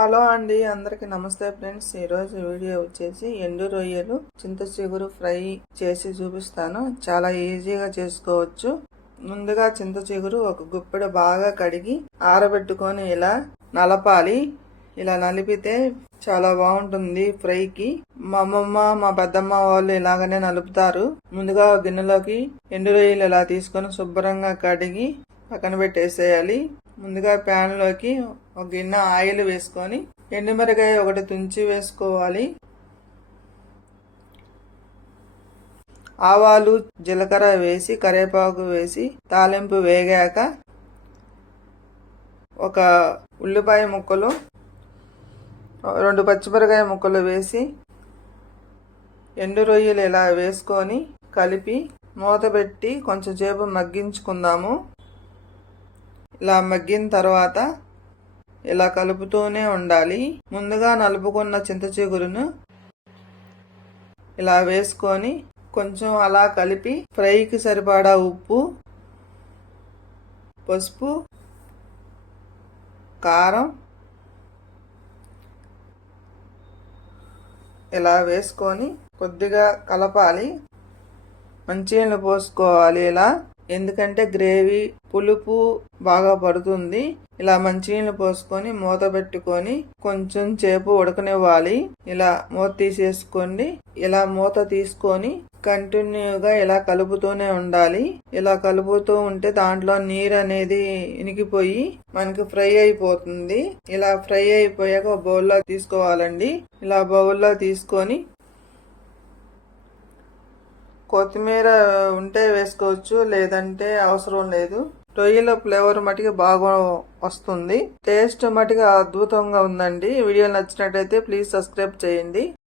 Hello అండి, అందరికి నమస్తే ఫ్రెండ్స్. ఈరోజు వీడియో వచ్చేసి ఎండు రొయ్యలు చింత చిగురు ఫ్రై చేసి చూపిస్తాను. చాలా ఈజీగా చేసుకోవచ్చు. ముందుగా చింత చిగురు ఒక గుప్పెడు బాగా కడిగి ఆరబెట్టుకొని ఇలా నలపాలి. ఇలా నలిపితే చాలా బాగుంటుంది ఫ్రైకి. మా అమ్మమ్మ మా పెద్దమ్మ వాళ్ళు ఇలాగనే నలుపుతారు. ముందుగా గిన్నెలోకి ఎండు రొయ్యలు ఇలా తీసుకొని శుభ్రంగా కడిగి పక్కన పెట్టేసేయాలి. ముందుగా ప్యాన్ లోకి ఒక గిన్నె ఆయిల్ వేసుకొని ఎండుమిరకాయ ఒకటి తుంచి వేసుకోవాలి. ఆవాలు జీలకర్ర వేసి కరివేపాకు వేసి తాలింపు వేగాక ఒక ఉల్లిపాయ ముక్కలు 2 పచ్చిమిరకాయ ముక్కలు వేసి ఎండు రొయ్యలు ఇలా వేసుకొని కలిపి మూత పెట్టి కొంచెం సేపు మగ్గించుకుందాము. ఇలా మగ్గిన తర్వాత ఇలా కలుపుతూనే ఉండాలి. ముందుగా నలుపుకున్న చింత చిగురును ఇలా వేసుకొని కొంచెం అలా కలిపి ఫ్రైకి సరిపడా ఉప్పు, పసుపు, కారం ఇలా వేసుకొని కొద్దిగా కలపాలి. మంచినీళ్ళు పోసుకోవాలి ఇలా, ఎందుకంటే గ్రేవీ పులుపు బాగా పడుతుంది. ఇలా మంచినీళ్ళు పోసుకొని మూత పెట్టుకొని కొంచెం సేపు ఉడకనివ్వాలి. ఇలా మూత తీసేసుకోండి. ఇలా మూత తీసుకొని కంటిన్యూగా ఇలా కలుపుతూనే ఉండాలి. ఇలా కలుపుతూ ఉంటే దాంట్లో నీరు అనేది ఇనికిపోయి మనకి ఫ్రై అయిపోతుంది. ఇలా ఫ్రై అయిపోయాక ఒక బౌల్లో తీసుకోవాలండి. ఇలా బౌల్లో తీసుకొని కొత్తిమీర ఉంటే వేసుకోవచ్చు, లేదంటే అవసరం లేదు. రొయ్యల ఫ్లేవర్ మటుకు బాగా వస్తుంది. టేస్ట్ మటుకు అద్భుతంగా ఉందండి. వీడియో నచ్చినట్టయితే ప్లీజ్ సబ్స్క్రైబ్ చేయండి.